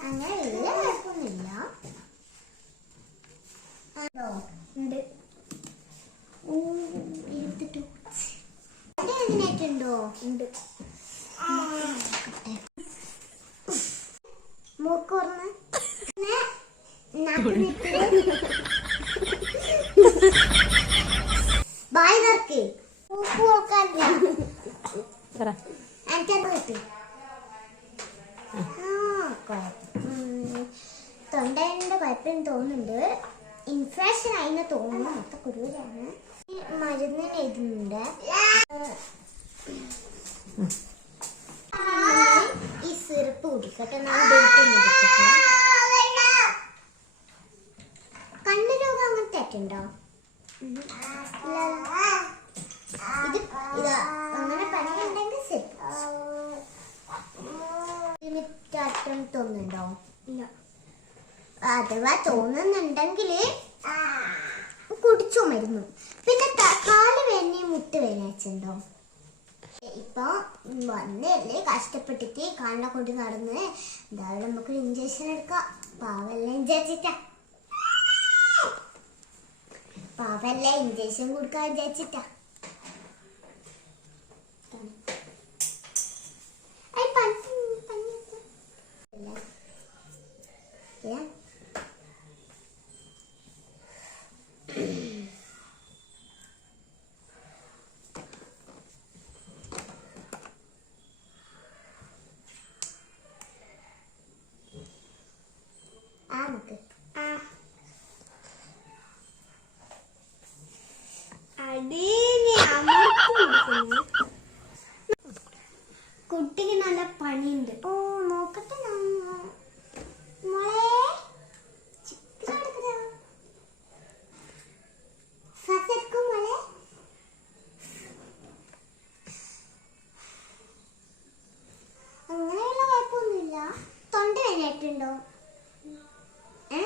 അങ്ങനെ വലിയ കുഴപ്പമൊന്നുമില്ല ഉണ്ട് ഇരുപത്തെട്ട് അതിനായിട്ടുണ്ടോ ഉണ്ട് മൂക്ക് തുറന്ന് ബായ് തുറക്ക് തൊണ്ടയുടെ കുഴപ്പം തോന്നുന്നുണ്ട് ഇൻഫെക്ഷൻ ആയിന്ന് തോന്നുന്നു മൊത്തം കുരുവിലാണ് മരുന്ന് എഴുതുന്നുണ്ട് ഈ സിറപ്പ് കുടിക്കട്ടെ ഞാൻ ഡേറ്റ് കുടിക്കട്ടെ കണ്ണ് രോഗം അങ്ങനത്തെ. അഥവാ തോന്നുന്നുണ്ടെങ്കിൽ കുടിച്ചു മരുന്നു. പിന്നെ കാൽ വേനയും മുട്ട് വേനച്ചുണ്ടോ ഇപ്പൊ വന്നല്ലേ കഷ്ടപ്പെട്ടിട്ട് കാലിനെ കൊണ്ട് നടന്ന് എന്തായാലും നമുക്ക് ഇഞ്ചക്ഷൻ എടുക്കാം. പാവല്ലേ വിചാരിച്ചിട്ടാ. പാവല്ലേ ഇഞ്ചക്ഷൻ കൊടുക്കാൻ വിചാരിച്ചിട്ടാ. കുട്ടിക്ക് നല്ല പണിയുണ്ട്. ഓ നോക്കട്ടെ മോളെ. അങ്ങനെയുള്ള കുഴപ്പമൊന്നുമില്ല. തൊണ്ട വേദനയായിട്ടുണ്ടോ ഏ?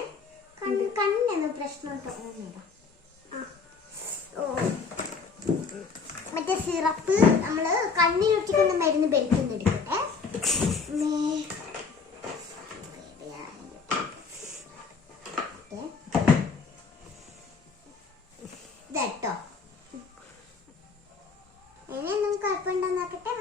കണ്ണ് കണ്ണിനൊന്നും പ്രശ്നം ആ. ഓ. സിറപ്പ് നമ്മൾ കണ്ണിനൊട്ടിക്കുന്ന മരുന്ന് ബെൽറ്റ് എടുക്കട്ടെ ഇതട്ടോ. ഇനിയൊന്നും കുഴപ്പമുണ്ടോ നോക്കട്ടെ.